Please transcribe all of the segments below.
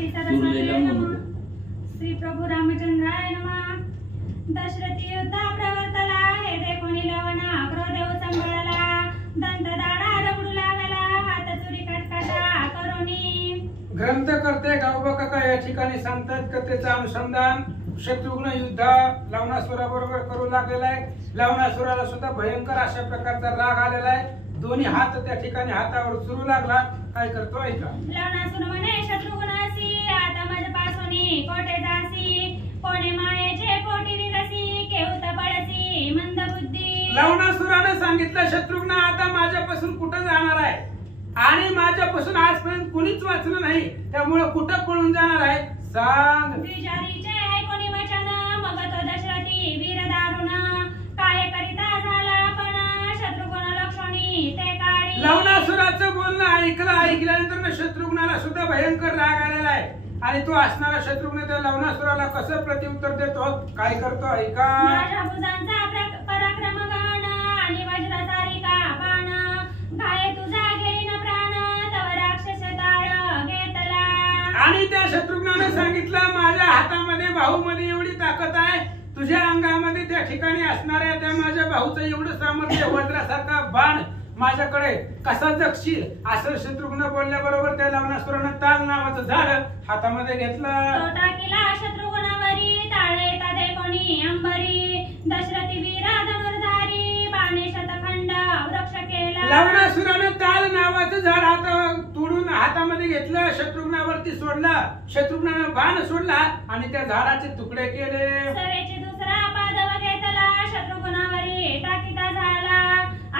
श्री सरस्वती नमः श्री प्रभू रामचंद्राय नमः। दशरथी युद्धा प्रवर्तला हे देखोनी लवणा क्रोधेव संभळला दंत दाडा रगडू लागला हात चुरी कटकटा करोनी। ग्रंथकर्ते गावबा काका या ठिकाणी सांगतात कथेचं अनुसंधान शत्रुघ्न युद्ध लवणासुराबरोबर करू लागलेला आहे। लवणासुराला सुद्धा भयंकर अशा प्रकारचा राग आलेला आहे। दोन्ही हात त्या ठिकाणी हातावर चुरू लागला। काय करतो ऐका। लवणासुर म्हणे शत्रुघ्नासी आता माझ्यापासून कोठे जासी कोणे मायेचे पोटी रिगसी केवत पडसी मंदबुद्धी। लवणासुराने सांगितलं शत्रुघ्न आता माझ्यापासून कुठं जाणार आहे आणि माझ्यापासून आजपर्यंत कुणीच वाचलं नाही त्यामुळे कुठं पळून जाणार आहे सांग। द्विजारीचे ऐकोनी वचन मग तो दशरथी वीर दारुण काय करिता झाला पण शत्रुघ्न लक्षणी ते काळी। लवणासुराचं बोलणं ऐकल्यानंतर शत्रुघ्नाला सुद्धा भयंकर राग आलेला आहे आणि तो असणारा शत्रुघ्न त्या लवणासुराला कसं प्रत्युत्तर देतो काय करतो ऐका। माझ्या भुजांचा पराक्रम गण आणि वज्रसारिका बाण घाये तुझा घेईन प्राण तव राक्षस ताळ घेतला। आणि त्या शत्रुघ्नाने सांगितलं माझ्या हातामध्ये बाहूमध्ये एवढी ताकद आहे तुझ्या अंगामध्ये त्या ठिकाणी असणाऱ्या त्या माझ्या बाहूचं एवढं सामर्थ्य वज्रासारखा बाण माझ्याकडे कसा जगशील असं शत्रुघ्न बोलल्याबरोबर त्या लवणासुरानं ताल नावाचं झाड हातामध्ये घेतलं। तो टाकीला शत्रुघ्नावरी ताळे तादे कोणी अंबरी दशरथी वीरा धनुर्धारी बाणे शतखंड वृक्ष केला। लवणासुरानं ताल नावाचं झाड तोडून हातामध्ये घेतलं शत्रुघ्नावरती सोडला। शत्रुघ्नानं बाण सोडला आणि त्या झाडाचे तुकडे केले। सवेचे दुसरा पादव घेतला शत्रुघ्नावरी टाकीता झाला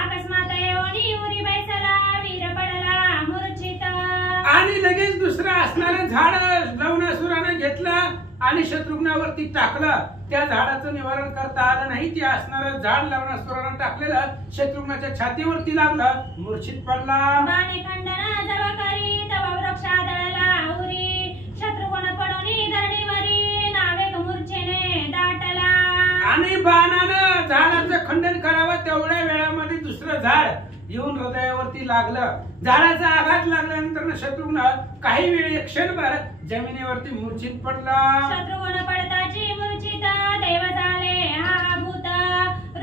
अकस्मात येऊनी उरी बैसला वीर पडला मूर्छित। आणि लगेच दुसरं असणारं झाड लवणासुरानं घेतलं आणि शत्रुघ्नावरती टाकलं। त्या झाडाचं निवारण करता आलं नाही ते असणारं झाड लवणासुरानं टाकलेलं शत्रुघ्नाच्या छातीवरती लागलं मूर्छित पडला। बाणे खंडना जवळ करी तव वृक्ष आदळला उरी शत्रुघ्न पडोनी धरणीवरी नावेग मूर्छेने दाटला। आणि बाणानं झाडाचं खंडन करावं तेवढ्या वेळामध्ये दुसरं झाड येऊन हृदयावरती लागलं। झाडाचा आघात लागल्यानंतर शत्रुघ्न काही वेळ क्षणभर जमिनीवरती मूर्छित पडला। शत्रुघ्न पडताची मूर्छित देव झाले हा भूत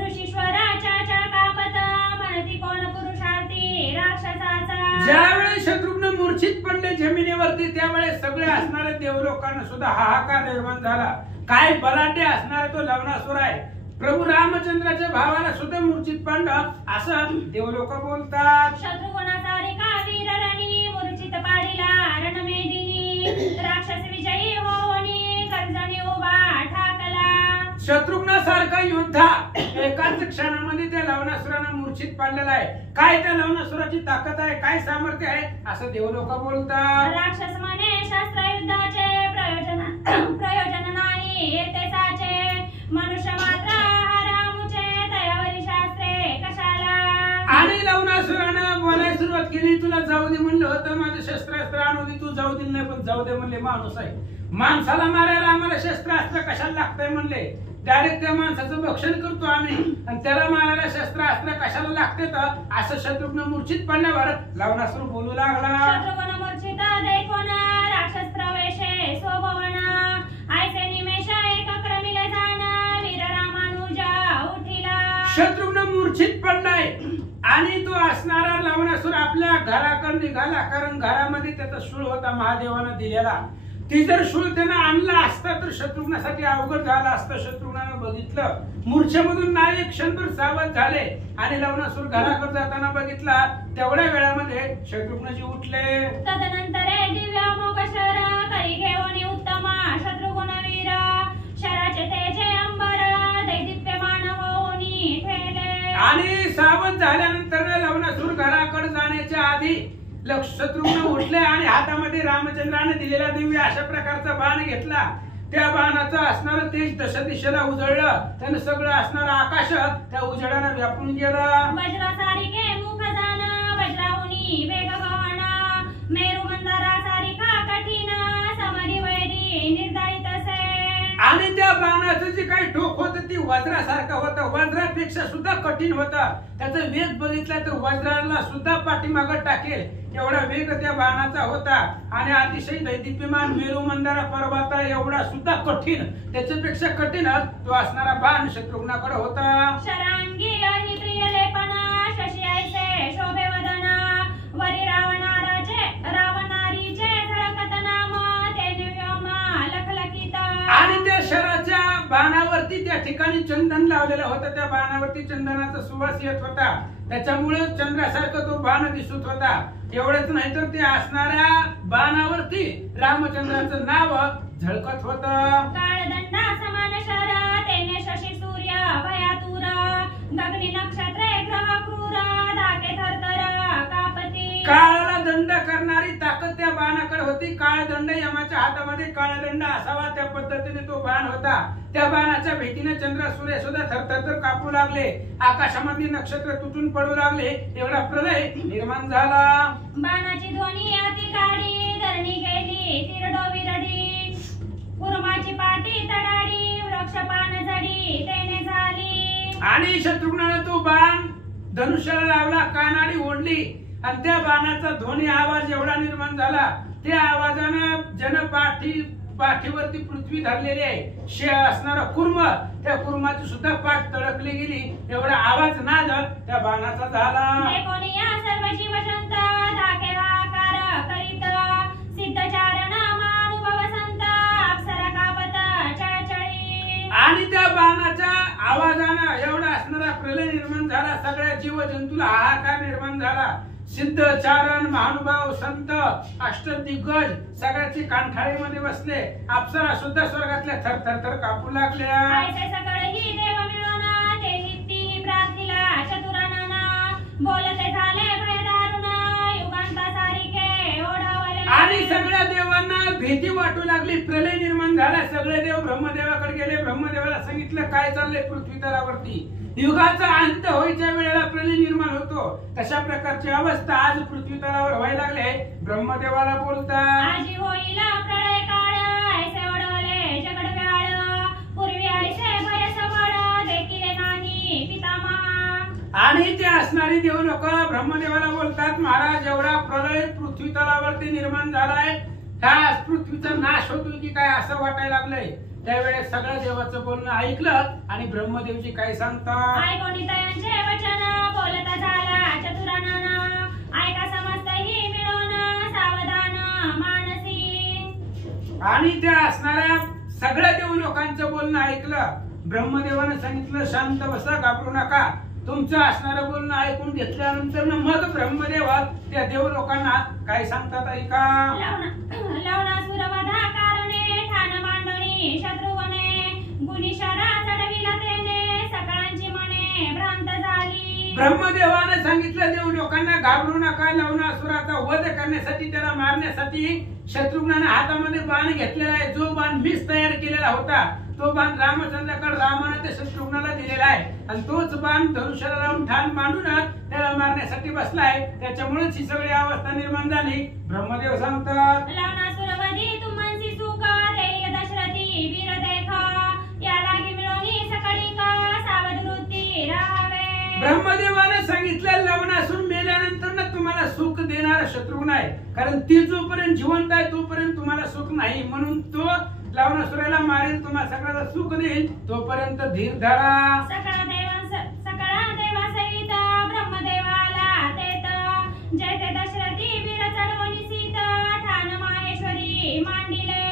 ऋषीश्वराच्या कापत म्हणती कोण पुरुषार्थी राक्षसाचा। ज्यावेळी शत्रुघ्न मूर्छित पडले जमिनीवरती त्यावेळेस सगळे असणारे देवलोकांना सुद्धा हाहाकार निर्माण झाला। काय बलाढ्य असणारा तो लवणासुर आहे प्रभू रामचंद्राच्या भावाला सुद्धा मूर्छित पडलं असं देवलोक बोलतात। शत्रुघ्नासारिका वीर रणी मूर्छित पाडिला रणमेदिनी राक्षस विजयी होवनी गर्जनी उभा ठाकला। शत्रुघ्नासारखा योद्धा एकाच क्षणामध्ये त्या लवणासुरानं मूर्छित पाडलेला आहे। काय त्या लवणासुराची ताकद आहे काय सामर्थ्य आहे असं देवलोक बोलतात। राक्षस म्हणे शस्त्र युद्धाचे प्रयोजन नाही येते साचे मनुष्य मात्र हरामुचे दयावरी शास्त्रे कशाला। आणि लवणासुरानं बोलायला सुरुवात केली तुला जाऊ दे म्हणलं होतं माझं शस्त्रास्त्र आणू दे तू जाऊ दिलं नाही पण जाऊ दे म्हणले माणूस आहे माणसाला मारायला आम्हाला शस्त्रास्त्र कशाला लागतंय म्हणले डायरेक्ट त्या माणसाचं भक्षण करतो आम्ही आणि त्याला मारायला शस्त्रास्त्र कशाला लागते तर असं शत्रुघ्न मूर्छित पडल्यावर लवणासुर बोलू लागला। शत्रुघ्न मूर्छित देखोन राक्षस प्रवेशे स्वभवन ऐसे निमेष एक क्रमिले जाण वीर रामानुजा उठिला। शत्रुघ्न मूर्छित पडलाय आणि तो असणारा लवणासुर आपल्या घराकडे निघाला कारण घरामध्ये त्याचा शूळ होता महादेवानं दिलेला। ती जर शूळ त्यानं आणला असता तर शत्रुघ्नासाठी अवघड झालं असतं। शत्रुघ्नानं बघितलं मूर्छेमधून नाही क्षणभर सावध झाले आणि लवणासुर घराकडे जाताना बघितला तेवढ्या वेळामध्ये शत्रुघ्नजी उठले। तदनंतर दिव्य मोग शर करी घेऊन उत्तम शत्रुघ्न वीर शराचे तेजे अंबर दैदिप्यमान होऊनी ठेले। आणि सावध झाल्यानंतर लवणासुर घराकडे जाण्याच्या आधी शत्रुघ्न उठले आणि हातामध्ये रामचंद्राने दिलेला दिव्य अशा प्रकारचा बाण घेतला। त्या बाणाचं असणारं तेज दश दिशेला उजळलं त्यानं सगळं असणारं आकाश त्या उजेडानं व्यापून गेलं। वज्रासारिखे मुख जाण वज्राहुनी वेग गहन मेरू मंदारासारिखा कठीण समरी वैरी निर्धारित असे। आणि त्या बाणाचं जे काही ठोक होतं ती वज्रासारखं होतं, वज्रापेक्षा सुद्धा कठीण होतं. त्याचा वेग बघितला तर वज्राला सुद्धा पाठीमागं टाकेल एवढा वेग त्या बाणाचा होता. आणि अतिशय दैदिप्यमान मेरू मंदारा पर्वता एवढा सुद्धा कठीण, त्याच्यापेक्षा कठीण तो असणारा बाण शत्रुघ्नाकडे होता. शरांगी ही प्रिय लेपना शशी ऐसे शोभे वदना वरी रावणारीचे झळकत नाम तेने व्योमा लखलखित. आणि त्या शराच्या बाणावरती त्या ठिकाणी चंदन लावलेलं होतं, त्या बाणावरती चंदनाचा सुवास येत होता, त्याच्यामुळे चंद्रासारखं तो बाण दिसत होता. एवढंच नाही तर ते असणाऱ्या बाणावरती रामचंद्राचं नाव झळकत होतं. काळदंडा समान शर तेने शशी सूर्य भयातुर गगनी नक्षत्रे ग्रह क्रूर धाके थरथर कापती. काळाला दंड करणारी ताकद त्या बाणाकडे होती. काळदंड यमाच्या हातामध्ये काळदंड असावा त्या पद्धतीने तो बाण होता. त्या बाणाच्या भीतीने चंद्र सूर्य सुद्धा थरथर कापू लागले, आकाशामधली नक्षत्र तुटून पडू लागले, एवढा प्रलय निर्माण झाला. बाणाची ध्वनी अति काढी धरणी गेली तिरडो विरडी कुर्माची पाटी तडाडी वृक्ष पान झडी तेने झाली. आणि शत्रुघ्नाने तो बाण धनुष्याला लावला, कानाडी ओढली आणि त्या बाणाचा ध्वनी आवाज एवढा निर्माण झाला, त्या आवाजानं पाठीवरती पृथ्वी धरलेली आहे असणारा कुर्म, त्या कुर्माची सुद्धा पाठ तडकली गेली, एवढा आवाज नाद त्या बाणाचा झाला. सर्व जीवशंत धाके हाकार करीत सिद्धचारण महानुभव संत अप्सरा कापत चळचळी. आणि त्या बाणाच्या आवाजानं एवढा असणारा प्रलय निर्माण झाला, सगळ्या जीव जंतूला हाहाकार निर्माण झाला. सिद्ध चारण महानुभाव संत अष्टदिग्गज सगळ्याची कानठाळीमध्ये बसले, अप्सरा सुद्धा स्वर्गातल्या थरथर कापू लागल्या. ऐसे सकळही देव मिळवना ते नित्ती प्रार्थिला चतुरानना बोलते झाले भयदारुण युगांता सारिके ओढावले. आणि सगळ्या देवांना भीती वाटू लागली, प्रलय निर्माण झाला. सगळे देव ब्रह्मदेवाकडे गेले, ब्रह्मदेवाला सांगितलं काय चाललंय पृथ्वी तलावरती. युगाचा अंत व्हायच्या वेळेला प्रलय निर्माण होतो, तशा प्रकारची अवस्था आज पृथ्वी तलावर व्हायला लागले. ब्रह्मदेवाला बोलतात आजी होईल प्रलय काळ ऐसे ओढवले जगड व्याळ पूर्वी ऐसे भय सबळ देखिले नाही पितामहा. आणि ते असणारी देव लोक ब्रह्मदेवाला बोलतात महाराज एवढा प्रलय पृथ्वी तलावरती निर्माण झालाय, हा पृथ्वीचा नाश होतोय की काय असं वाटायला लागलंय. त्यावेळेस सगळ्या देवाचं बोलणं ऐकलं आणि ब्रह्मदेवजी काय सांगतात. ऐकोनी तयांचे वचन बोलता झाला चतुरानन ऐका समस्तही मिळवून सावधान मानसी. आणि त्या असणाऱ्या सगळ्या देव लोकांचं बोलणं ऐकलं. ब्रह्मदेवानं सांगितलं शांत बसा, घाबरू नका. तुमचं असणारं बोलणं ऐकून घेतल्यानंतर मग ब्रह्मदेव त्या देव लोकांना काय सांगतात ऐका. लवणासुर वधा कारणे ठाण मांडणी शत्रुवने गुणी शरा चढविला तेने सकळांची मने भ्रांत झाली. ब्रह्मदेवाने सांगितलं देव लोकांना घाबरू नका. लवणासुराचा वध करण्यासाठी, त्याला मारण्यासाठी शत्रुघ्नाने हातामध्ये बाण घेतलेला आहे. जो बाण मीच तयार केलेला होता तो बाण रामचंद्राकडे रामाने त्या शत्रुघ्नाला दिलेला आहे आणि तोच बाण धनुष्याला लावून ठाण मांडून त्याला मारण्यासाठी बसलाय. त्याच्यामुळेच ही सगळी अवस्था निर्माण झाली. ब्रह्मदेव सांगतात लवणासुरवधी तुमची सुख देय दशरथी वीर देख या लागी मिळवणी सकळी का सावध वृत्ती राहावे. ब्रह्मदेवाने सांगितलं लवणासुर मेल्यानंतर ना तुम्हाला सुख देणारा शत्रुघ्न आहे, कारण ती जोपर्यंत जिवंत आहे तोपर्यंत तुम्हाला सुख नाही, म्हणून तो लवणासुराला मारेल, तुम्हाला सगळ्याला सुख देईल, तोपर्यंत धीर धरा. सकळ देवासहित ब्रह्मदेवाला तेत जय ते दशरथी वीर चढवणी सीत ठाण माहेश्वरी मांडिले.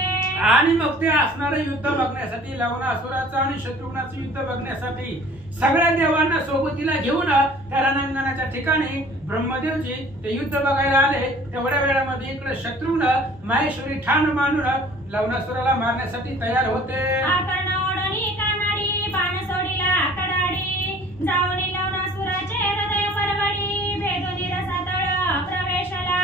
आणि मग ते असणारं युद्ध बघण्यासाठी, लवणासुराचं आणि शत्रुघ्नाचं युद्ध बघण्यासाठी सगळ्या देवांना सोबतीला घेऊन त्या रणांगणाच्या ठिकाणी ब्रह्मदेवजी ते युद्ध बघायला आले. तेवढ्या वेळामध्ये इकडे शत्रुघ्न माहेश्वरी ठाण मांडून लवणासुराला मारण्यासाठी तयार होते. आकर्ण ओढणी कानाडी बाण सोडीला कडाडी जाऊनी लवणासुराचे हृदय परवडी भेदोनी रसातळ प्रवेशला.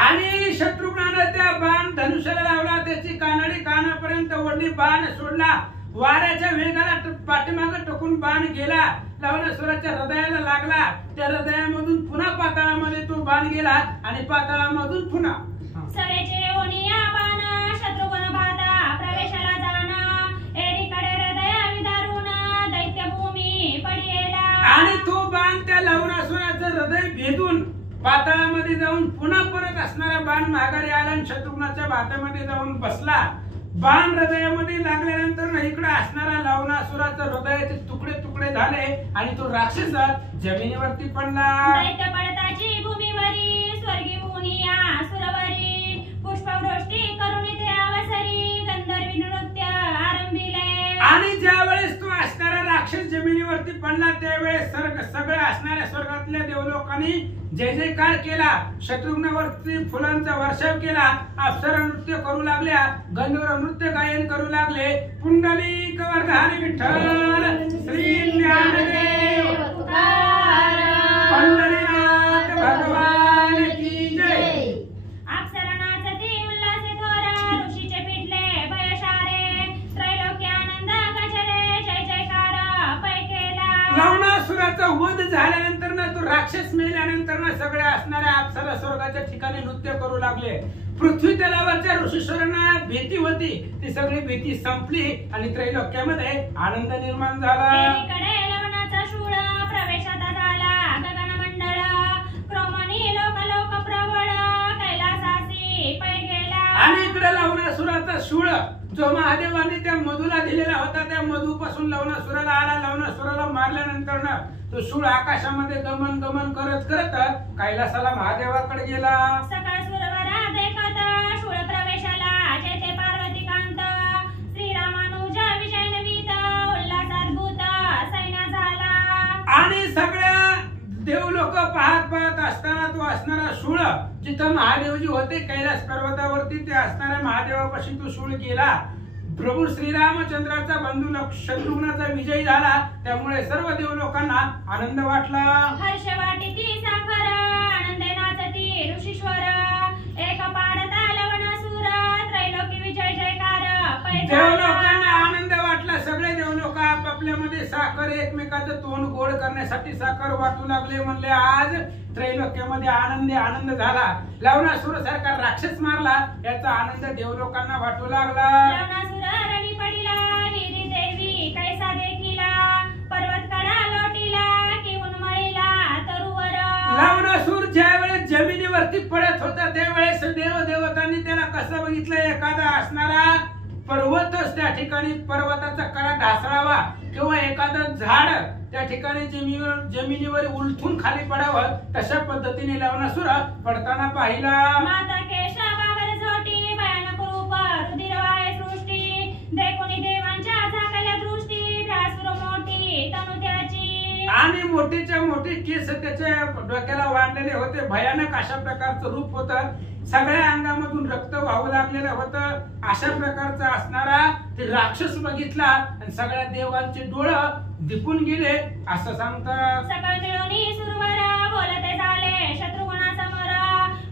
आणि शत्रुघ्नाने त्या बाण धनुष्याला लावला, त्याची कानाडी कानापर्यंत ओढली, बाण सोडला. वाऱ्याच्या वेगाला पाठीमागे टकून बाण गेला, लवणासुराच्या हृदयाला लागला. त्या हृदयामधून पुन्हा पाताळामध्ये तो बाण गेला आणि पाताळामधून पुन्हा सवेचे ओनिया बाण शत्रुघ्न भाता प्रवेशाला जाण एकीकडे हृदय विदारून लंकेमध्ये जाऊन पुन्हा परत असणारा बाण माघारी आला आणि शत्रुघ्नाच्या भात्यामध्ये जाऊन बसला. बाण हृदयामध्ये लागल्यानंतर इकडे असणारा लवणासुराचं हृदयाचे तुकडे तुकडे झाले आणि तो राक्षस जमिनीवरती पडला. दैत्य पडताची भूमीवरी स्वर्गी मुनिया सुरवरी पुष्पवृष्टी करून इथे अवसरी गंधर्वी नृत्य आरंभिले. आणि ज्या वेळेस तो असणारा राक्षस जमिनीवरती पडला त्यावेळेस सगळे असणाऱ्या स्वर्गातल्या देवलोकांनी जय जयकार केला. शत्रुघ्नावरती फुलांचा वर्षाव केला. अप्सरा नृत्य करू लागल्या. गंधर्व नृत्य गायन करू लागले. पुंडलिक वरधारी विठ्ठल श्री ज्ञानदेव पंढरीनाथ भगवान की जय. अप्सरा नाचती उल्हासे थोर ऋषीचे पिटले भयशारे त्रैलोक्य आनंद गजरे जय जयकार पै केला. लवणासुराचा वध झाल्यानंतर ना तो राक्षस मेल्यानंतर ना सगळ्या असणाऱ्या अप्सरा स्वर्गाच्या ठिकाणी नृत्य करू लागले. पृथ्वी तलावरच्या ऋषीश्वरांना भीती होती. ती सगळी भीती संपली आणि त्रैलोक्यामध्ये आनंद निर्माण झाला. एकीकडे लवणाचा शूळ प्रवेशात झाला गगनमंडळ क्रमणी लोक प्रबळ कैलासासी पै गेला. आणि इकडे लवणासुराचा शूळ जो महादेवाने त्या मधूला दिलेला होता त्या मधूपासून लवणासुराला आला. लवणासुराला मारल्यानंतर ना तो शूळ आकाशामध्ये गमन गमन करत करत कैलासाला महादेवाकडे गेला. सकाळ सुरवरा देखत शूळ प्रवेशाला जेथे पार्वती कांत श्रीरामानुज विजय नवीत उल्हासाद्भुत सैन्य झाला. आणि सगळ्या देवलोक पाहत पाहत असताना तो असणारा शूळ जिथं महादेवजी होते कैलास पर्वतावरती ते असणाऱ्या महादेवापाशी तो शूळ गेला. प्रभू श्रीरामचंद्राचा बंधू शत्रुघ्नाचा विजय झाला. त्यामुळे सर्व देवलोकांना आनंद वाटला. हर्ष वाटिती साखर आनंदे नाचती ऋषीश्वर एक पाडता लवणासुर त्रैलोकी विजय जयकार पै झाला. देवलोकांना आनंद वाटला. सगळे देवलोक आपापल्यामध्ये साखर एकमेकाचं तोंड गोड करण्यासाठी साखर वाटू लागले. म्हणले आज त्रैलोक्यामध्ये आनंद झाला. लवणासुर सारखा राक्षस मारला याचा आनंद देवलोकांना वाटू लागला. लवणासुर रणी पडिला हिरी देवी कैसा देखिला पर्वत कडा लोटीला किहून मळीला तरुवर. लवणासुर ज्यावेळेस जमिनीवरती पडत होता त्यावेळेस देवदेवतांनी त्याला कसं बघितलं. एखादा असणारा पर्वतच त्या ठिकाणी पर्वताचा कडा ढासळावा किंवा एखादं झाड त्या ठिकाणी जमिनीवर उलथून खाली पडावं तशा पद्धतीने लवणासुर पडताना पाहिला. माता केशवावर झोटी भयानक रूप रुधिरवाय सृष्टी देखुनी देवांच्या झाकल्या दृष्टी भ्यासुर मोठी तनु त्याची. आणि मोठीच्या मोठी केस त्याच्या डोक्याला वाढलेले होते. भयानक अशा प्रकारचं रूप होतं. सगळ्या अंगामधून रक्त वाहू लागलेलं होतं. अशा प्रकारचा असणारा ते राक्षस बघितला आणि सगळ्या देवांचे डोळं दिपून गेले असं सांगतात. सकळ मिळून सुरवर बोलते झाले शत्रुघ्नासमोर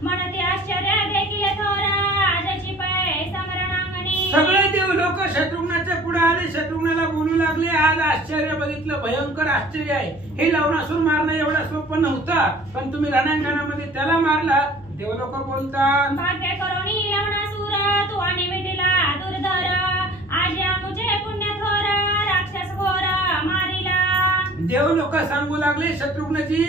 म्हणती आश्चर्य देखील थोर आजची पै समरणांगणी. सगळे देव लोक शत्रुघ्नाच्या पुढे आले. शत्रुघ्नाला बोलू लागले आज आश्चर्य बघितलं. भयंकर आश्चर्य आहे. हे लवणासुर मारणं एवढं सोपं नव्हतं पण तुम्ही रणांगणामध्ये त्याला मारला. देवलोक बोलतात भाग्य करुणी लवणासुर तू आणि विटीला दुर्धर आज्या मुझे पुण्य थोर राक्षस घोर मारिला. देवलोक सांगू लागले शत्रुघ्नजी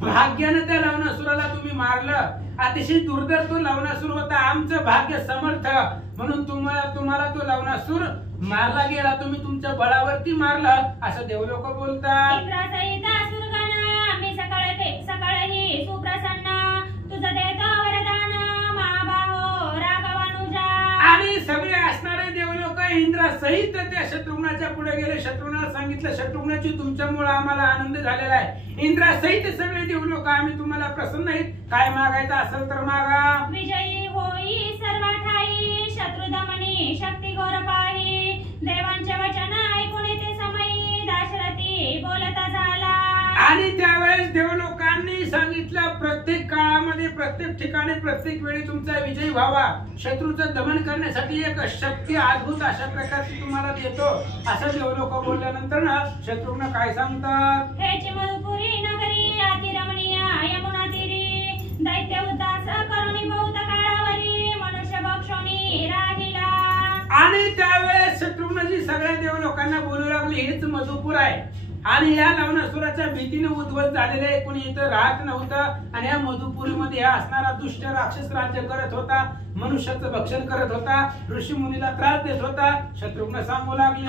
भाग्याने त्या लवणासुराला तुम्ही मारलं. अतिशय दुर्धर तो लवणासुर होता. आमचं भाग्य समर्थ म्हणून तुम्हाला तो लवणासुर मारला गेला. तुम्ही तुमच्या बळावरती मारला असं देवलोक बोलतात. इंद्रासहित सुरगण आम्ही सकाळही सुप्रसन्न तुझं देतो वरदान महाबाहो राघवानुजा. आणि सगळे असणारे देवलोक इंद्रासहित त्या शत्रुघ्नाच्या पुढे गेले. शत्रुघ्नाला सांगितलं शत्रुघ्नाची तुमच्यामुळे आम्हाला आनंद झालेला आहे. इंद्रासहित सगळे देवलोक आम्ही तुम्हाला प्रसन्न आहेत. काय मागायचं असेल तर मागा. विजयी होई सर्व ठाई शत्रुदमनी शक्ती घोर पाही देवांचे वचन ऐकून ते समयी दाशरथी बोलता झाला. आणि त्यावेळेस देवलोकांनी सांगितलं प्रत्येक काळामध्ये प्रत्येक ठिकाणी प्रत्येक वेळी तुमचा विजय व्हावा. शत्रूचं दमन करण्यासाठी एक शक्ती अद्भुत अशा प्रकारची तुम्हाला देतो असं देवलोक बोलल्यानंतर ना शत्रुघ्न काय सांगतात. हेची मधुपुरी नगरी अतिरमणीय यमुना तीरी दैत्य उद्दास करुणी बहुत काळावरी मनुष्य भक्षोनी राहिला. आणि त्यावेळेस शत्रुघ्नजी सगळ्या देवलोकांना बोलू लागले हेच मधुपूर आहे. आणि या लवणासुराच्या भीतीने उद्ध्वस्त झालेले कोणी इथं राहत नव्हतं आणि या मधुपुरीमध्ये हा असणारा दुष्ट राक्षस राज्य करत होता, मनुष्याचं भक्षण करत होता, ऋषी मुनीला त्रास देत होता. शत्रुघ्न सांगू लागले,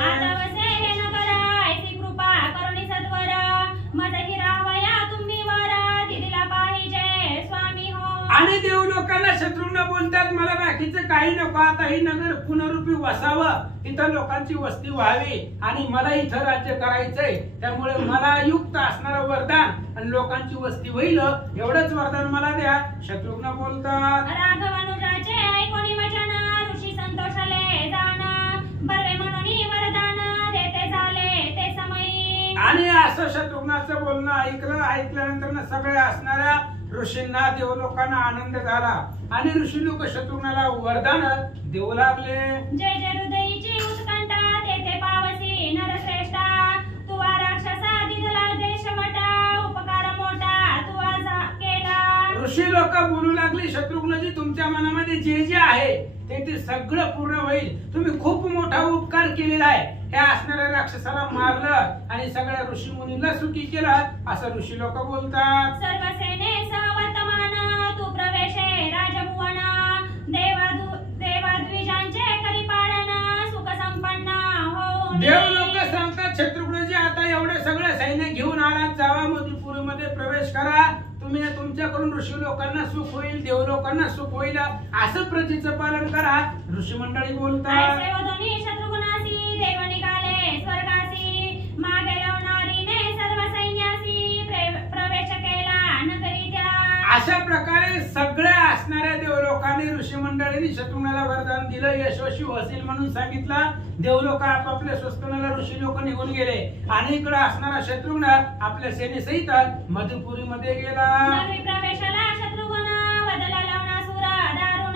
कृपा करुणी सत्वर मज हिरावया तुम्ही वर दिदीला पाहिजे स्वामी हो. आणि देव लोकांना शत्रुघ्न बोलतात, मला बाकीचं काही नको, आता ही नगर पुनरुपी वसावं, इथं लोकांची वस्ती व्हावी आणि मला इथं राज्य करायचंय, त्यामुळे मला युक्त असणारं वरदान आणि लोकांची वस्ती होईल एवढंच वरदान मला द्या. शत्रुघ्न बोलतात, राघवानुजाचे ऐकोनी वचन ऋषी संतोषाले जाण बर्वे म्हणून वरदान देते झाले ते समयी. आणि असं शत्रुघ्नाचं बोलणं ऐकल्यानंतर सगळे असणाऱ्या ऋषींना देवलोकांना आनंद झाला आणि ऋषी लोक शत्रुघ्नाला वरदान देऊ लागले. जय जय हृदयीची उत्कंठा तेथे पावसी नरश्रेष्ठा तुवा राक्षसा दिदला देश मोठा उपकार मोठा तुवा केला. ऋषी लोक बोलू लागले, शत्रुघ्नजी तुमच्या मनामध्ये जे जे आहे ते सगळं पूर्ण होईल, तुम्ही खूप मोठा उपकार केलेला आहे, ह्या असणाऱ्या राक्षसाला मारलं आणि सगळ्या ऋषी मुनींना सुखी केलं असं ऋषी लोक बोलतात. सर्व सेने वर्तमान तू प्रवेशे राजभुवन देवाद्विजांचे करी पालन सुख संपन्न हो. देव लोक सांगतात, शत्रुघ्नजी आता एवढे सगळे सैन्य घेऊन आलात, जावा मधुपुरीमध्ये प्रवेश करा, तुम्ही तुमच्याकडून ऋषी लोकांना सुख होईल, देव लोकांना सुख होईल, असं प्रजेचं पालन करा. ऋषी मंडळी बोलतात, शत्रुघ्नासी देव निघाले स्वर्गासी मागे लावणारीने सर्व सैन्यासी प्रवेश केला नगरी त्या. अशा प्रकारे सगळ्या असणाऱ्या देवलोकांनी ऋषी मंडळींनी शत्रुघ्नाला वरदान दिलं, यशस्वी होईल म्हणून सांगितलं. देवलोक आपापल्या स्वस्थानाला ऋषी लोक निघून गेले आणि इकडे असणारा शत्रुघ्न आपल्या सेनेसहित मधुपुरीमध्ये गेला. प्रवेशाला शत्रुघ्न वदला लवणासुर दारुण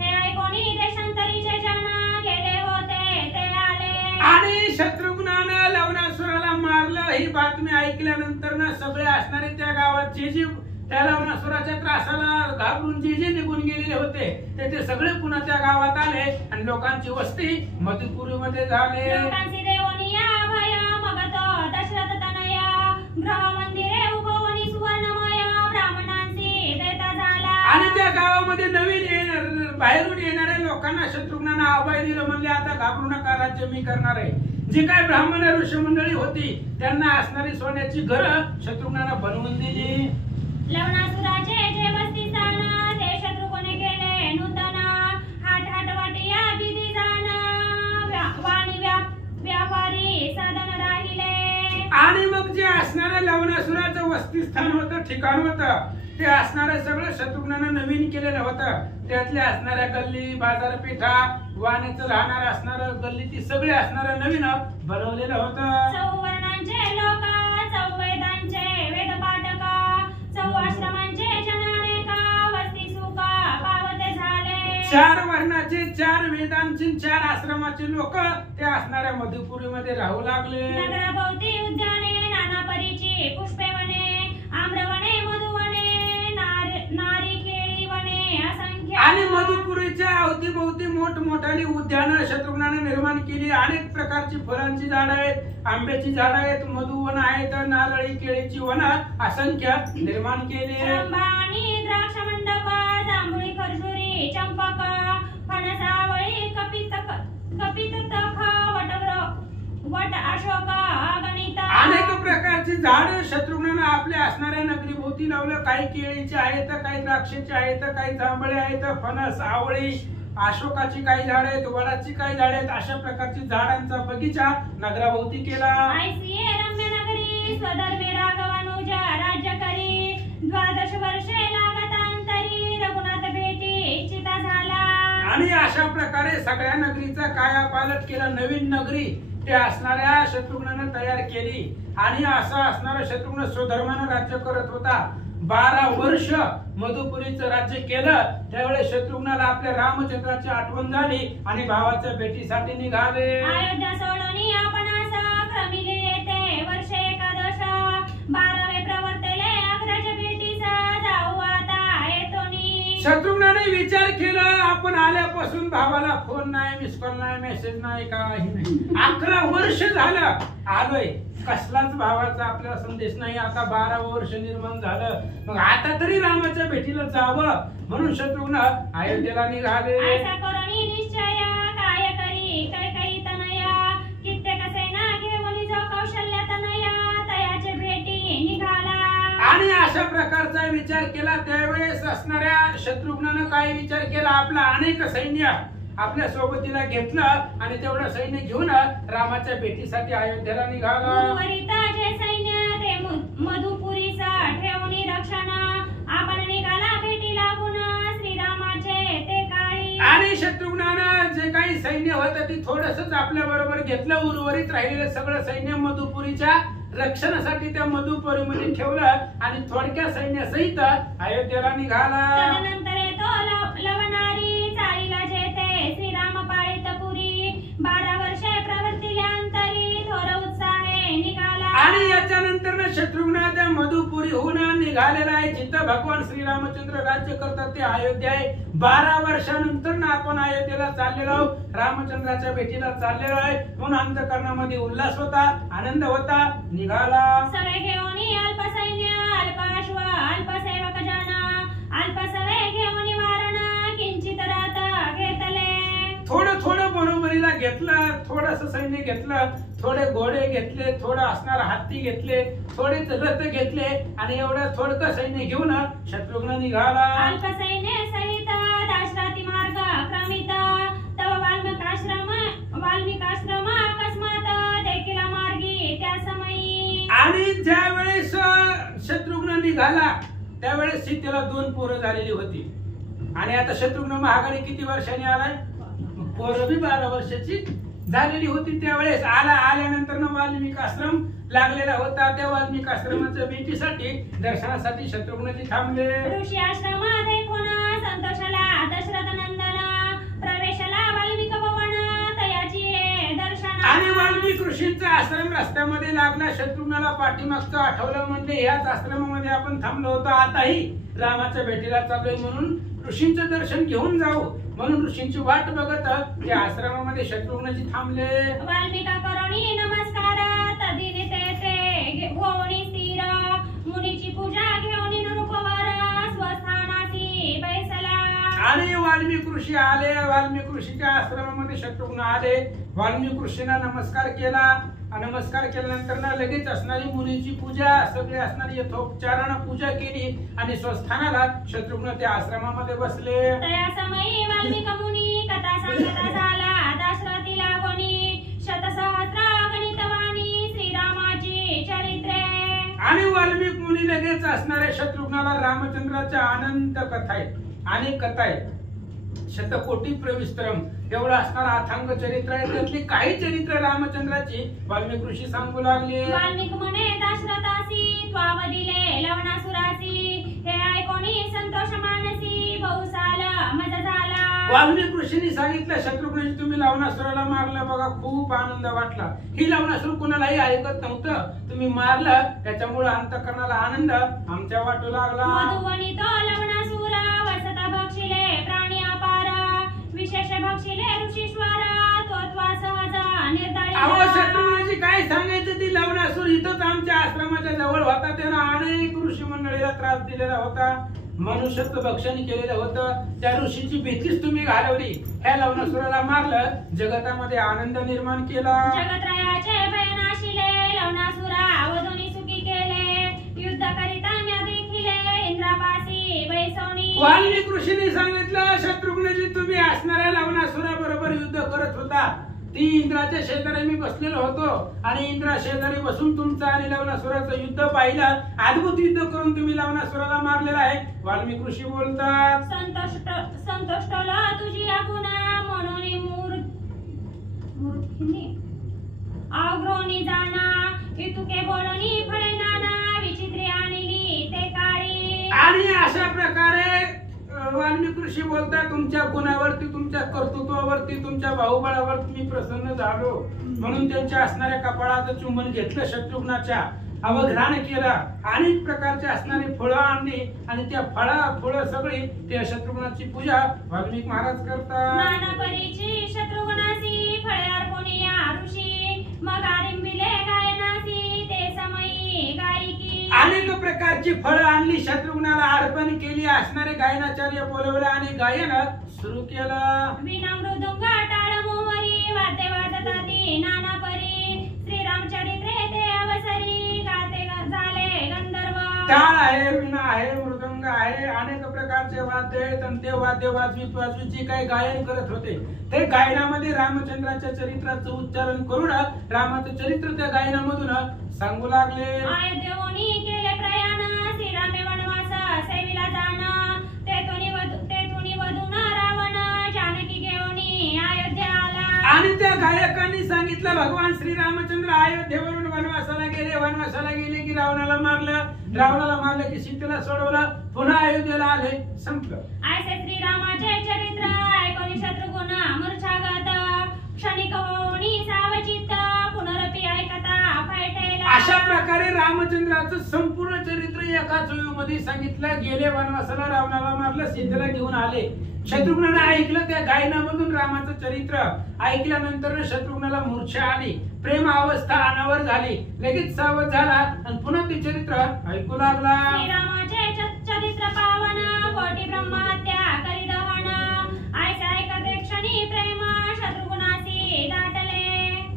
हे ऐकोनी देशांतरीचे जन गेले होते ते आले. आणि शत्रुघ्नानं लवणासुराला मारलं ही बातमी ऐकल्यानंतर ना सगळे असणारे त्या गावात जे त्या लवणासुराच्या त्रासाला घाबरून जे निघून गेलेले होते ते सगळे पुन्हा त्या गावात आले आणि लोकांची वस्ती मधुपुरीमध्ये झाले. लोकांची देवनिया भय मगत दशरथ तनय ग्रह मंदिरे उगवणी सुवर्णमय ब्राह्मणांची देता झाला. आणि त्या गावामध्ये नवीन बाहेरून येणाऱ्या लोकांना शत्रुघ्नानं अभय दिलं, म्हणले आता घाबरू नका, राज्य मी करणार आहे. जी काय ब्राह्मण ऋषी मंडळी होती त्यांना असणारी सोन्याची घरं शत्रुघ्नानं बनवून दिली. लवणासुराचे जे वस्ती स्थान ते शत्रुघ्ने केले नूतन हाट हाट वाटिया विधी जाण वाणी व्यापारी साधन राहिले. आणि मग जे असणाऱ्या लवणासुराचं वस्ती स्थान होतं, ठिकाण होतं, ते असणारं सगळं शत्रुघ्नानं नवीन केलेलं होतं. त्यातल्या असणाऱ्या गल्ली बाजारपेठा वाण्याचं राहणार असणारं गल्ली ती सगळे असणारं नवीन बनवलेलं होतं. चौवर्णांचे लोक चौवेदांचे वेद पाठक चौआश्रमांचे जनाने का वस्ती सुख पावते झाले. 4 वर्णाचे 4 वेदांचे 4 आश्रमाचे लोक ते असणाऱ्या मधुपुरीमध्ये राहू लागले. नगराभोवती उद्याने नाना परीची पुष्पे वने आम्रवने मधुवने नारिकेळी वने असंख्य. आणि मधुपुरीच्या अवतीभोवती मोठमोठाली उद्यानं शत्रुघ्नाने निर्माण केली. अनेक प्रकारची फळांची झाडं आहेत, आंब्याची झाडं आहेत, मधुवन आहेत, नारळी केळीची वन असंख्य निर्माण केली. आणि द्राक्ष मंडप जांभुळी खरजुरी चंपक फणसावळी कपित तख वट अशोक गणित अनेक प्रकारची झाड शत्रुघ्नानं आपल्या असणाऱ्या नगरीभोवती लावलं. काही केळीची आहेत, काही द्राक्षाची आहेत, काही जांभळे आहेत, फणस आवळी अशोकाची काही झाड आहेत, वडाची काही झाड आहेत, अशा प्रकारची झाडांचा बगीचा नगराभोवती केला. ऐसिये रम्य नगरी स्वधर्मे राघवानुज राज्य करी 12 वर्षे लागतांतरी रघुनाथ भेटी इच्छिता झाला. आणि अशा प्रकारे सगळ्या नगरीचा कायापालट केला. नवीन नगरी ते असणाऱ्या शत्रुघ्नानं तयार केली आणि असं असणारा शत्रुघ्न स्वधर्मानं राज्य करत होता. 12 वर्ष मधुपुरीचं राज्य केलं. त्यावेळेस शत्रुघ्नाला आपल्या रामचंद्राची आठवण झाली आणि भावाच्या भेटीसाठी निघाले. अयोध्या सोडून आपणास क्रमिले येते वर्षे एकादश 12वे प्रवर्तले अग्रज भेटीस जाऊ आता येतोनी. शत्रुघ्नाने विचार केला आपण आल्यापासून भावाला फोन नाही, मिस कॉल नाही, मेसेज नाही, काही नाही. 11 वर्ष झालं आलोय, कसलाच भावाचा आपल्याला संदेश नाही. आता 12 वर्ष निर्माण झालं, मग आता तरी रामाच्या भेटीला जावं म्हणून शत्रुघ्न अयोध्येला निघाले. ऐसा करुणी निश्चय काय करी कैकेयी तनया, कित्येक सेना घेऊन जो कौशल्य तनया, तयाचे भेटी निघाला. आणि अशा प्रकारचा विचार केला. त्यावेळेस असणाऱ्या शत्रुघ्नानं काय विचार केला, आपला अनेक सैन्य आपल्या सोबतीला घेतलं आणि तेवढं सैन्य घेऊन रामाच्या भेटीसाठी अयोध्येला निघाला. गुरुवरिता जे सैन्य ते मधुपुरीचा ठेवणी रक्षण, आपण निघाला भेटी लागून श्रीरामाचे ते काळी. आणि शत्रुघ्नानं जे काही सैन्य होतं ते थोडंसंच आपल्या बरोबर घेतलं. उर्वरित राहिलेलं सगळं सैन्य मधुपुरीच्या रक्षणासाठी त्या मधुपुरीमध्ये ठेवलं आणि थोडक्या सैन्यासहित अयोध्येला निघाला. तदनंतर तो लवणारी चालीला जेते श्रीराम पाळीत पुरी, 12 वर्षे प्रवर्तिल्यानंतरी थोर उत्साहे निघाला. आणि याच्यानंतर शत्रुघ्न त्या मधुपुरीहून निघालेला आहे. जिथं भगवान श्रीरामचंद्र राज्य करतात ते अयोध्या आहे. 12 वर्षानंतर आपण अयोध्येला चाललेलो आहोत, रामचंद्राच्या भेटीला चाललेलो आहे. म्हणून अंतःकरणामध्ये उल्हास होता, आनंद होता. निघाला सवे घेऊनी अल्प सैन्य, अल्प अश्व, अल्प सेवक जन, अल्प सवे घेऊनी वारण, किंचित रथ घेतले. थोडं थोडं बरोबरीला घेतलं, थोडस सैन्य घेतलं, थोडे घोडे घेतले, थोडं असणार हत्ती घेतले, थोडे रथ घेतले आणि एवढं थोडकं सैन्य घेऊन शत्रुघ्न निघाला. अल्प सैन्य सहित दाशरथी मार्ग क्रमित, तव वाल्मिकाश्रम अकस्मात देखील मार्गी त्या समयी. आणि ज्या वेळेस शत्रुघ्न निघाला त्यावेळेस सीतेला 2 पोरं झालेली होती. आणि आता शत्रुघ्न महागारी किती वर्षांनी आलाय, पोरं बी 12 वर्षाची झालेली होती. त्यावेळेस आल्यानंतर वाल्मिक आश्रम लागलेला होता. त्या वाल्मिक आश्रमाच्या भेटीसाठी दर्शनासाठी शत्रुघ्नजी थांबले. ऋषी आश्रम देखून संतोषाला दशरथ नंदन, प्रवेशला वाल्मिक भवन तयाची दर्शन. आणि वाल्मिक ऋषींचा आश्रम रस्त्यामध्ये लागला. शत्रुघ्नाला पाठीमागचं आठवलं, म्हणजे याच आश्रमामध्ये आपण थांबलो होतो, आताही रामाच्या भेटीला चाललोय म्हणून ऋषींचं दर्शन घेऊन जाऊ म्हणून ऋषींची वाट बघत त्या आश्रमामध्ये शत्रुघ्नजी थांबले. वाल्मिका करुणी नमस्कार, तदिने ते होणी स्थिर, मुनीची पूजा घेऊन नृपवर स्वस्थानासी बैसला. आणि वाल्मिक ऋषी आले. वाल्मिक ऋषीच्या आश्रमामध्ये शत्रुघ्न आले. वाल्मिक ऋषींना नमस्कार केला. नमस्कार केल्यानंतर लगेच असणारी मुनीची पूजा, सगळे असणारी यथोपचारानं पूजा केली आणि स्वस्थानाला शत्रुघ्न त्या आश्रमामध्ये बसले. तया समयी वाल्मिक मुनी कथा सांगता झाला, दाशरथीला कोणी शतसहस्र गणितवाणी श्रीरामाची चरित्रे. आणि वाल्मिक मुनी लगेच असणाऱ्या शत्रुघ्नाला रामचंद्राच्या अनंत कथा आहेत, अनेक कथा आहेत, शतकोटी प्रविस्तरम एवढं असणार अथांग चरित्र आहे. त्यातली काही चरित्र रामचंद्राची वाल्मिक ऋषी सांगू लागले. वाल्मिक म्हणे दाशरथासी त्वावदिले लवणासुरासी, हे ऐकोनी संतोष मानसी बहुसाल मज झाला. वाल्मिक ऋषींनी सांगितलं, शत्रुघ्नजी तुम्ही लवणासुराला मारलं बघा, खूप आनंद वाटला. ही लवणासुर कुणालाही ऐकत नव्हतं, तुम्ही मारलं त्याच्यामुळे अंतःकरणाला आनंद आमच्या वाटू लागला. मधुवनी तो लवणासुर वसता भक्षिले प्राणी अपार, विशेष भक्षिले ऋषीश्वर तोत्वा सहज निर्दळी. अहो शत्रुघ्नजी काय सांगायचं, ती लवणासुर इथंच आमच्या आश्रमाच्या जवळ होता. त्यानं अनेक ऋषी मंडळीला त्रास दिलेला होता, मनुष्यत्व भक्षण केलेलं होतं. त्या ऋषीची भीतीच तुम्ही घालवली, ह्या लवणासुराला मारलं, जगतामध्ये आनंद निर्माण केला. जगत्रयाचे भयनाशिले लवणासुरा अवधुनी सुखी केले, युद्ध करिता देखिले इंद्रापासी बैसवणी. वाल्मिक ऋषींनी सांगितलं, शत्रुघ्नजी तुम्ही असणाऱ्या लवणासुरा बरोबर युद्ध करत होता. ती इंद्राच्या शेजारी मी बसलेलो होतो आणि इंद्रा शेजारी बसून तुमचं आणि लवणासुराचं युद्ध पाहिलं. अद्भुत युद्ध करून तुम्ही लवणासुराला मारलेला आहे. वाल्मिक ऋषी बोलतात, संतोषला तुझी गुणा म्हणून मूर्खिनी आग्रोनी जाना, इतुके बोलणी फळे नाना, विचित्री आणली ते काळी. आणि अशा प्रकारे वाल्मिक ऋषी बोलतात, तुमच्या गुणावरती, तुमच्या कर्तृत्वावरती, तुमच्या बाहुबळावर मी प्रसन्न झालो म्हणून त्यांच्या असणाऱ्या कपाळाचं चुंबन घेतलं शत्रुघ्नाच्या अवघ्राण केलं, अनेक प्रकारचे असणारे फळं आणली आणि त्या फळं सगळी त्या शत्रुघ्नाची पूजा वाल्मिक महाराज करतात. नाना परीची शत्रुघ्नासी फळे अर्पणी ऋषी मग आरंभिले गायनासी ते समयी गायकी. अनेक प्रकारची फळं आणली, शत्रुघ्नाला अर्पण केली, असणारे गायनाचार्य बोलवले आणि गायन सुरू केलं. विना मृदुंग टाळ मोहरी वाद्य वाजताती नाना परी श्रीरामचरित्रे ते अवसरी गाते झाले गंधर्व. टाळ आहे, विणा आहे, मृदंग आहे, अनेक प्रकारचे वाद्य आहेत आणि ते वाद्य वाजवीत जे काही गायन करत होते ते गायनामध्ये रामचंद्राच्या चरित्राचं उच्चारण करून रामाचं चरित्र त्या गायनामधून सांगू लागले. अयोध्येहूनी केले प्रयाण श्रीरामे वनवास सेविला जाण तेथुनी वधून रावण जानकी घेऊनी अयोध्या आला. आणि त्या गायकांनी सांगितलं भगवान श्रीरामचंद्र अयोध्येवरून वनवासाला गेले की रावणाला मारलं की सीतेला सोडवलं, पुन्हा अयोध्येला आले, संपलं. ऐसे श्रीरामाचे चरित्र ऐकोनी शत्रुघ्न मूर्छागत क्षणिक होऊनी सावचित्त पुनरपि ऐकता फैटेला. अशा प्रकारे रामचंद्राचं संपूर्ण चरित्र एकाच वेळेमध्ये सांगितलं. गेले वनवासाला, रावणाला मारलं, सीतेला घेऊन आले. शत्रुघ्नाने ऐकलं त्या गायनामधून रामाचं चरित्र. ऐकल्यानंतर शत्रुघ्नाला मूर्छा आली, प्रेम अवस्था अनावर झाली, लगेच सावध झाला आणि पुन्हा ते चरित्र ऐकू लागला. श्रीरामाचे चरित्र पावन कोटी ब्रह्महत्या करी दहन ऐसे ऐकते क्षणी प्रेम शत्रुघ्नासी दाटले.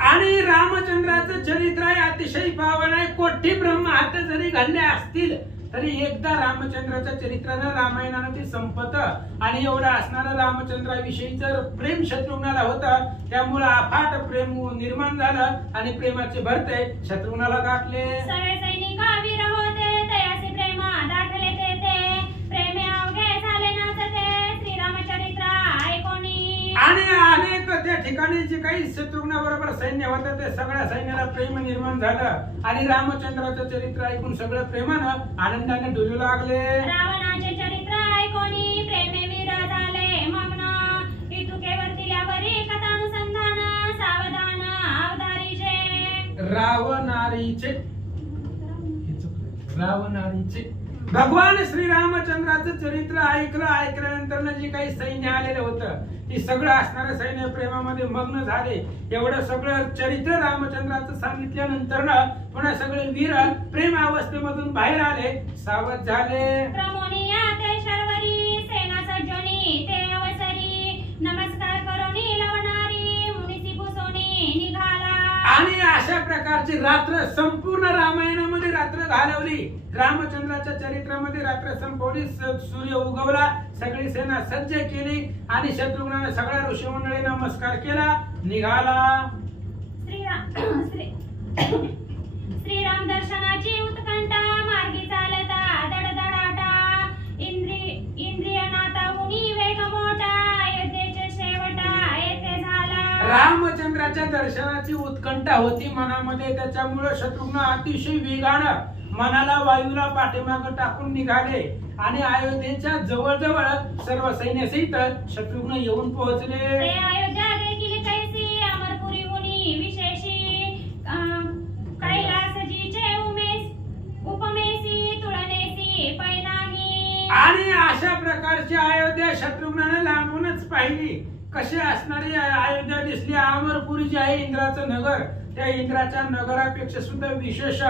आणि रामचंद्राचं चरित्र आहे अतिशय पावन आहे. कोटी ब्रह्महत्या जरी घडल्या असतील तरी एकदा रामचंद्राच्या चरित्रानं रामायणानं ते संपत. आणि एवढं असणारं रामचंद्राविषयीचं प्रेम शत्रुघ्नाला होतं, त्यामुळे अफाट प्रेम निर्माण झालं आणि प्रेमाचे भरते शत्रुघ्नाला गाठले. सगळे सैनिक वीर होते तयासी प्रेम दाटले ते प्रेमे अवघे झाले नाचते श्रीरामचरित्र ऐकोनी. आणि अनेक त्या ठिकाणी जे काही शत्रुघ्नाबरोबर सैन्य होतं ते सगळ्या सैन्याला प्रेम निर्माण झालं आणि रामचंद्राचं चरित्र ऐकून सगळं प्रेमानं आनंदाने डोलू लागले. रावणाचे चरित्र ऐकोनी प्रेमे वीर झाले मग्न इतुके वर्तिल्यावरी कथानुसंधान सावधान अवतारीचे. रावणारीचे भगवान श्रीरामचंद्राचं चरित्र ऐकल्यानंतर जे काही सैन्य आलेलं होतं ते सगळं असणारं सैन्य प्रेमामध्ये मग्न झाले. एवढं सगळं चरित्र रामचंद्राचं सांगितल्यानंतर पुन्हा सगळे वीर प्रेम अवस्थेमधून बाहेर आले, सावध झाले. क्रमोनिया ते शर्वरी सेना सज्जनी ते अवसरी नमस्कार करोनी लवणारी मुनिसी पुसोनी निघाला. आणि अशा प्रकारची रात्र संपूर्ण रामायणामध्ये रात्र घालवली. रामचंद्राच्या चरित्रामध्ये रात्र संपवली, सूर्य उगवला, सगळी सेना सज्ज केली आणि शत्रुघ्नाने सगळ्या ऋषीमंडळी नमस्कार केला, निघाला. श्रीराम दर्शनाची उत्कंठा मार्गी चालता दडदडाटा इंद्रियनाथा मुनी वेग मोठा अयोध्येचे शेवटा येथे झाला. रामचंद्राच्या दर्शनाची उत्कंठा होती मनामध्ये, त्याच्यामुळे शत्रुघ्न अतिशय वेगानं मनाला वायूला पाठीमागे टाकून निघाले आणि अयोध्येच्या जवळजवळ सर्व सैन्यासहित शत्रुघ्न येऊन पोहोचले. अयोध्या देखील कैसी अमरपुरी मुनी विशेषी कैलासजीचे उपमेसी तुळनेसी पैनाही. आणि अशा प्रकारची अयोध्या शत्रुघ्नाने लांबूनच पाहिली. कशी असणारी अयोध्या दिसली. अमरपुरी जे आहे इंद्राचं नगर, त्या इंद्राच्या नगरापेक्षा सुद्धा विशेष,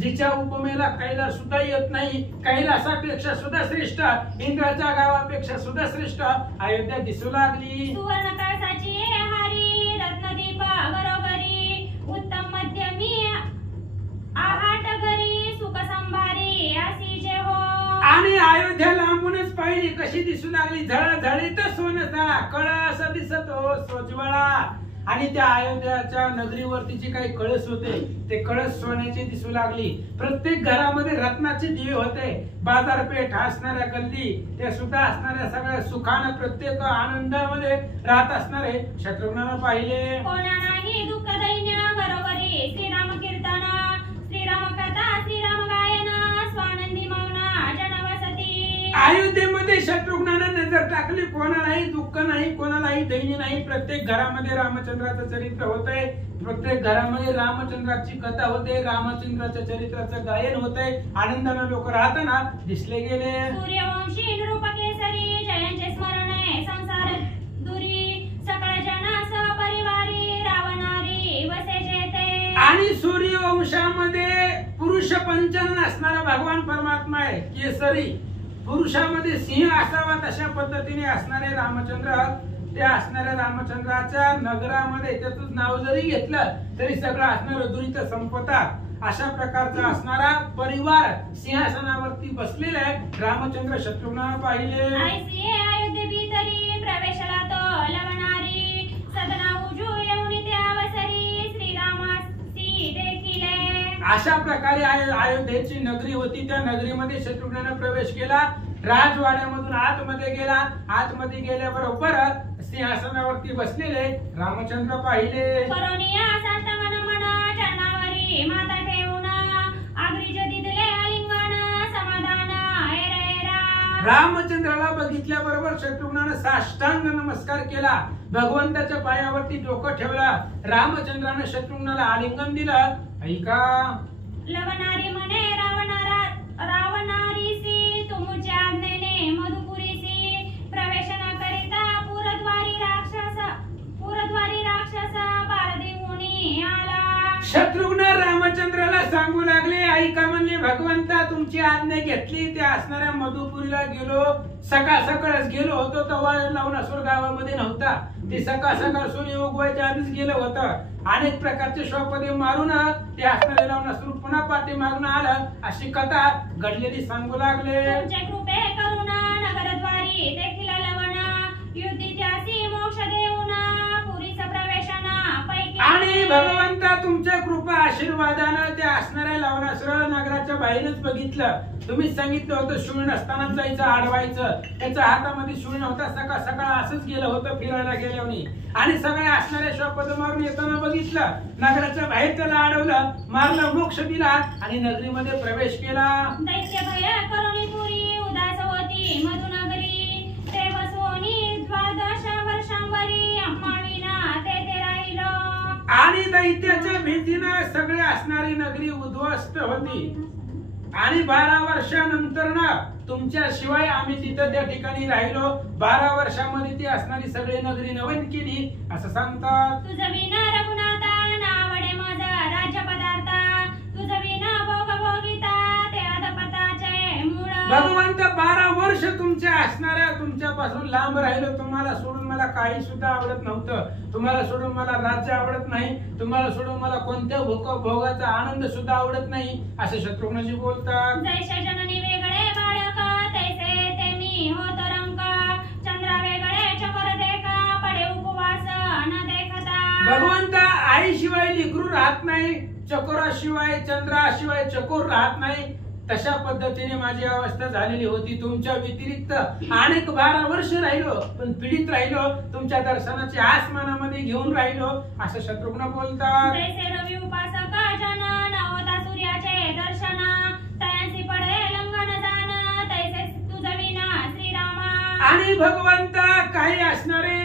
जिच्या उपमेला कैलास सुद्धा येत नाही, कैलासापेक्षा सुद्धा श्रेष्ठ, इंद्राच्या गावापेक्षा सुद्धा श्रेष्ठ अयोध्या दिसू लागली. सुवर्ण कळसाची हारी रत्नदीप घरोघरी उत्तम मध्यमी आहाट घरी सुख संभारी अशी जे हो. आणि अयोध्या लांबूनच पाहिली, कशी दिसू लागली. झळझळीत सोनसा कळस दिसत हो सोज्वळा. आणि त्या अयोध्याच्या नगरीवरती जे काही कळस होते ते कळस सोन्याचे दिसू लागली. प्रत्येक घरामध्ये रत्नाचे दिवे होते. बाजारपेठ असणाऱ्या गल्ली त्या सुद्धा असणाऱ्या सगळ्या सुखानं प्रत्येक आनंदामध्ये राहत असणारे शत्रुघ्नाला पाहिले. कोणा नाही दुःख दैन्य घरोघरी श्रीराम कीर्तन श्रीराम कथा श्रीराम गायन स्वानंदी मौन जनवसती. अयोध्येमध्ये घरामध्ये शत्रुघ्नानं नजर टाकली, कोणालाही दुःख नाही, कोणालाही दैन्य नाही. प्रत्येक घरामध्ये रामचंद्राचं चरित्र होतंय, प्रत्येक घरामध्ये रामचंद्राची कथा होते, रामचंद्राच्या चरित्राचं गायन होतंय. आनंदानं लोक राहताना दिसले गेले. सूर्यवंशी नृप केसरी जयांचे स्मरण आहे संसार दुरी सकळ जनास परिवारी रावणारी वसे जेते. आणि सूर्यवंशामध्ये पुरुष पंचन असणारा भगवान परमात्मा आहे. केसरी पुरुषामध्ये सिंह असावा तशा पद्धतीने असणारे रामचंद्र, त्या असणाऱ्या रामचंद्राच्या नगरामध्ये त्याचं नाव जरी घेतलं तरी सगळं असणार दुरित संपता अशा प्रकारचा असणारा परिवार सिंहासनावरती बसलेला आहे. रामचंद्र शत्रुघ्नाला पाहिले. ऐसी अयोध्ये भीतरी प्रवेशला तो लवणारी सदना उजू येऊन त्या अवसरी श्रीरामासी देखिले. अशा प्रकारे अयोध्येची नगरी होती. त्या नगरीमध्ये शत्रुघ्नाने प्रवेश केला. राजवाड्यामधून आतमध्ये गेला. आतमध्ये गेल्याबरोबर सिंहासनावरती बसलेले रामचंद्र पाहिले. करोनिया संत मन मन चरणावरी माता ठेवून आग्री दिले आलिंगन समाधान ऐरेरा. रामचंद्राला बघितल्याबरोबर शत्रुघ्नाने साष्टांग नमस्कार केला. भगवंताच्या पायावरती डोकं ठेवलं. रामचंद्राने शत्रुघ्नाला आलिंगन दिलं. ऐका लवणारी म्हणे रावणारीसी तुमच्या आज्ञेने मधुपुरीसी प्रवेश न करिता पुरद्वारी राक्षस पारदेऊनी आला. शत्रुघ्न रामचंद्राला सांगू लागले, ऐका म्हणले भगवंता तुमची आज्ञा घेतली, त्या असणाऱ्या मधुपुरीला गेलो. सकाळ सकाळच गेलो होतो तेव्हा लवणासूर गावामध्ये नव्हता. ते सकाळ सकाळ सूर्य उगवायच्या आधीच गेलं होतं. अनेक प्रकारचे श्वापदे मारून ते असणारे लवणासूर पुन्हा पाठी मारून आलं अशी कथा घडलेली सांगू लागले. तुमच्या कृपे करुणा नगरद्वारी देखील लवण युद्धी त्यासी मोक्ष देऊन पुरीचा प्रवेशना पैकी. आणि भगवंता तुमच्या कृपा आशीर्वादानं त्या असणाऱ्या लवणासुराला नगराच्या बाहेरच बघितलं. तुम्ही सांगितलं होतं शूळ नसतानाच जायचं, आडवायचं. त्याच्या हातामध्ये शूळ नव्हता. सकाळ सकाळ असंच गेलं होतं फिरायला गेल्याने. आणि सगळे असणाऱ्या श्वापद मारून येताना बघितलं. नगराच्या बाहेर त्याला अडवलं, मारलं, मोक्ष दिला आणि नगरीमध्ये प्रवेश केला. दैत्य भय करुणी पुरी उदास होती मधुनगरी ते बसवणी 12 वर्षांवरी अम्माविना ते राहिलो. आणि दैत्याच्या भीतीनं सगळे असणारी नगरी उद्ध्वस्त होती. आणि 12 वर्षानंतर ना तुमच्या शिवाय आम्ही तिथं त्या ठिकाणी राहिलो. 12 वर्षामध्ये ती असणारी सगळी नगरी नवीन केली असं सांगतात. तुझं विना रघुनाथा नावडे मज राज्य पदार्थ तुझं विना भोग भोगिता ते अधपताचे मूळ. भगवंत 12 वर्ष तुमच्या असणाऱ्या तुमच्यापासून लांब राहिलो. तुम्हाला सोडून मला काही सुद्धा आवडत नव्हतं. तुम्हाला सोडून मला राज्य आवडत नाही. तुम्हाला सोडून मला कोणत्या भोगाचा आनंद सुद्धा आवडत नाही असे शत्रुघ्नजी बोलतात. जैसे जननी वेगळे बाळक तैसे ते मी होत रंक चंद्रा वेगळे चकोर देखा पडे उपवास न देखता. भगवंत आईशिवाय लेकरू राहत नाही, चकोराशिवाय चंद्राशिवाय चकोर राहत नाही. तशा पद्धतीने माझी अवस्था झालेली होती. तुमच्या व्यतिरिक्त अनेक 12 वर्ष राहिलो, पण पीडित राहिलो. तुमच्या दर्शनाची आस मनामध्ये घेऊन राहिलो असं शत्रुघ्न बोलतात. जैसे रवी उपासक जन न होता सूर्याचे दर्शन तयांसी पडे लंघन जान तैसे तुझ विना श्रीरामा. आणि भगवंता काही असणारे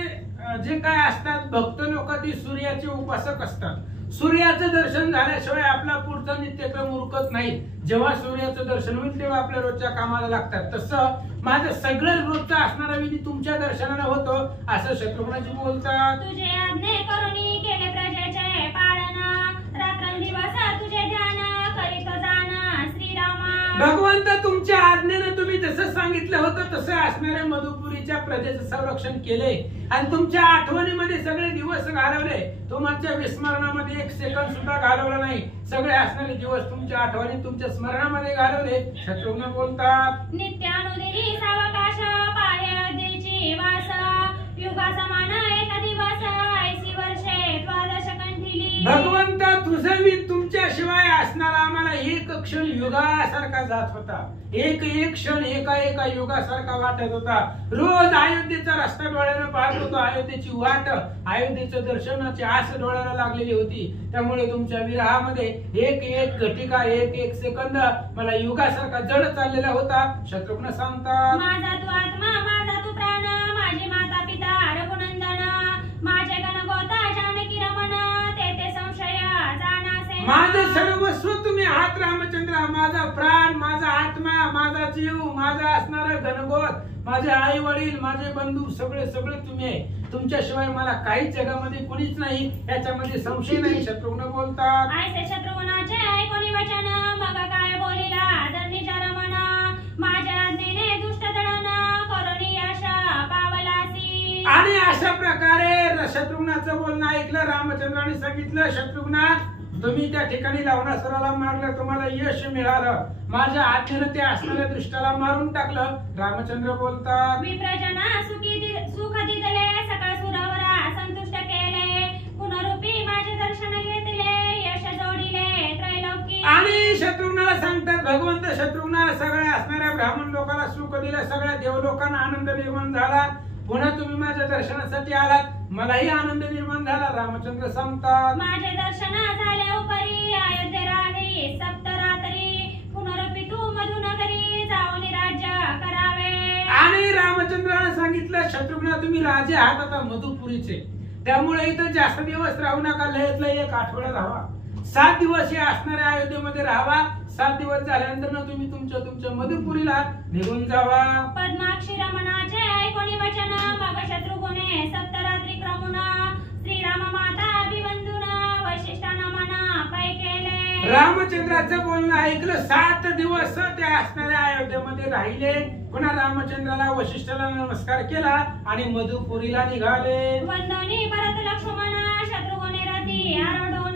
जे काय असतात भक्त लोक ती सूर्याचे उपासक असतात. सूर्याचं दर्शन झाल्याशिवाय आपला पुढचा नित्यक्रम उरकत नाही. जेव्हा सूर्याचं दर्शन होईल तेव्हा आपल्या रोजच्या कामाला लागतात. तसं माझं सगळं रोजचा असणारा विधी तुमच्या दर्शनाला होतो असं शत्रुघ्नजी बोलतात. तुझे आज्ञे करुणी केले प्रजेचे पालन रात्रंदिवस तुझे ध्यान करीत जाण श्रीरामा. भगवंत तुमच्या आज्ञेने तुम्ही जसं सांगितलं होतं तसं असणाऱ्या मधुपुरीच्या प्रजेचं संरक्षण केले आणि तुमच्या आठवणीमध्ये सगळे दिवस घालवले. तुमच्या विस्मरणामध्ये एक सेकंद सुद्धा घालवला नाही. सगळे असणारे दिवस तुमच्या आठवणी तुमच्या स्मरणामध्ये घालवले शत्रुघ्न बोलतात. नित्यानुदिनी सावकाश पाहे दिलची वास युगा समान एक दिवस ऐशी वर्षे 12 कंठिली. भगवंता तुझं मी तुमच्या शिवाय असणारा आम्हाला एक क्षण युगासारखा जात होता. एक एक क्षण एका एका युगासारखा वाटत होता. रोज अयोध्येचा रस्ता डोळ्यानं पाहत होतो. अयोध्येची वाट, अयोध्येचं दर्शनाची आस डोळ्याला लागलेली होती. त्यामुळे तुमच्या विरहामध्ये एक एक घटिका, एक एक सेकंद मला युगासारखा जड चाललेला होता. शत्रुघ्न सांगतात, माझा तू आत्मा, माझा तू प्राण, माझे माता पिता रघुनंदन, माझे गणगोता जानकी रमण, तेथे संशय जाणासे. माझं सर्वस्व तुम्ही आहात रामचंद्र. माझा प्राण, माझा आत्मा, माझा जीव, माझा असणारा गणगोत, माझे आई वडील, माझे बंधू, सगळे सगळे तुम्ही आहे. तुमच्याशिवाय मला काहीच जगामध्ये कोणीच नाही, याच्यामध्ये संशय नाही. शत्रुघ्न बोलतात, ऐसे शत्रुघ्नाचे ऐकोनी वचन, मग काय बोलिला धरणीच्या रमण, माझ्या आज्ञेने दुष्ट दळण, करुणी यश पावलासी. आणि अशा प्रकारे शत्रुघ्नाचं बोलणं ऐकलं. रामचंद्राने सांगितलं, शत्रुघ्ना तुम्ही त्या ठिकाणी लवणासुराला मारलं, तुम्हाला यश मिळालं. माझ्या आज्ञेनं ते असणाऱ्या दृष्टाला मारून टाकलं. रामचंद्र बोलतात, विप्रजना सुख दिदले, सकासुरावरा संतुष्ट केले, पुनरुपी माझे दर्शन घेतले, यश जोडिले त्रैलोकी. आणि शत्रुघ्नाला सांगतात, भगवंत शत्रुघ्ना सगळ्या असणाऱ्या ब्राह्मण लोकांना सुख दिलं, सगळ्या देवलोकांना आनंद निर्माण झाला. पुन्हा तुम्ही माझ्या दर्शनासाठी आलात, मलाही आनंद निर्माण झाला. रामचंद्र सांगतात, माझे दर्शन झाले उपरी, अयोध्ये राही सप्तरात्री, पुनरुपी तू मधुनगरी, जाऊन राज्य करावे. आणि रामचंद्राने सांगितलं, शत्रुघ्ना तुम्ही राजे आहात आता मधुपुरीचे, त्यामुळे इथं जास्त दिवस राहू नका. लयतला एक आठवडा राहावा, 7 दिवस हे असणाऱ्या अयोध्येमध्ये राहावा. 7 दिवस झाल्यानंतर तुम्ही तुमच्या मधुपुरीला निघून जावा. पद्माक्षी रमणाचे ऐकोनी वचन, मग शत्रुघ्ने सप्तरात्री क्रमुना, श्रीराम माता अभिवंदुना, वशिष्ठ नमन पै केले. रामचंद्राचं बोलणं ऐकलं. 7 दिवस ते असणाऱ्या अयोध्येमध्ये राहिले. पुन्हा रामचंद्राला वशिष्ठाला नमस्कार केला आणि मधुपुरीला निघाले. वंदनी भरत लक्ष्मण, शत्रुघ्ने रथी आरोढोन,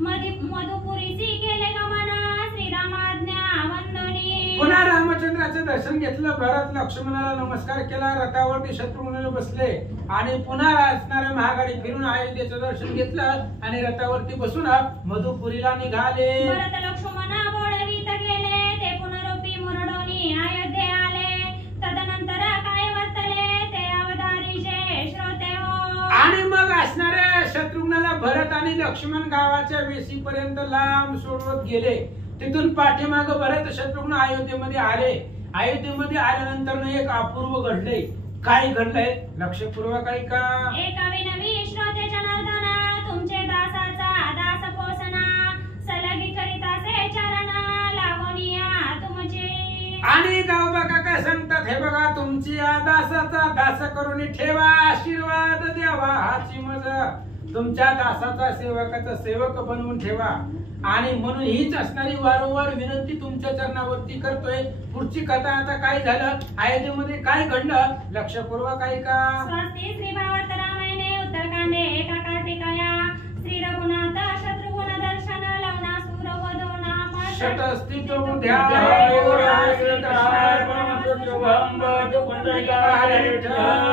मधुपुरीची केले गमन, श्रीरामाज्ञा वंदनी. पुन्हा रामचंद्राचं दर्शन घेतलं. भरत लक्ष्मणाला नमस्कार केला. रथावरती शत्रुघ्न बसले आणि पुन्हा असणाऱ्या महागाडी फिरून अयोध्येचं दर्शन घेतलं आणि रथावरती बसून मधुपुरीला निघाले. भरत लक्ष्मण बोळवीत गेले, ते पुनरुपी मुरडोनी अयोध्ये आले, तदनंतर काय वर्तले ते अवधारीचे श्रोते हो. आणि मग असणाऱ्या शत्रुघ्नाला भरत आणि लक्ष्मण गावाच्या वेशीपर्यंत लांब सोडवत गेले. तिथून पाठीमाग भरत शत्रुघ्न अयोध्येमध्ये आले. अयोध्येमध्ये आल्यानंतर एक अपूर्व घडले. काय घडलंय लक्षपूर्वक ऐका. एका विनवी श्रोते जनार्दना, तुमचे दासाचा दास पोसना, सलगी करीतासे चरणा, लागोनिया तुमची. आणि गावबा काका सांगतात, हे बघा तुमची या दासाचा दास करून ठेवा, आशीर्वाद द्यावा हाची मज. तुमच्या दासाचा सेवकाचा सेवक बनवून ठेवा. आणि म्हणून हीच असणारी वारंवार विनंती तुमच्या चरणावरती करतोय. पुढची कथा आता काय झालं, अयोध्येमध्ये काय घडलं लक्षपूर्वक ऐका. स्वस्ती श्री भावार्थ रामायणे उत्तरकांडे एका कार्तिकाया, श्री रघुनाथ शत्रुघ्न दर्शन लवणासुर वधो नाम शतस्थितो ध्यायो राष्ट्रकाय परमसुशुभं वधु पुंडरीकाय विठ्ठल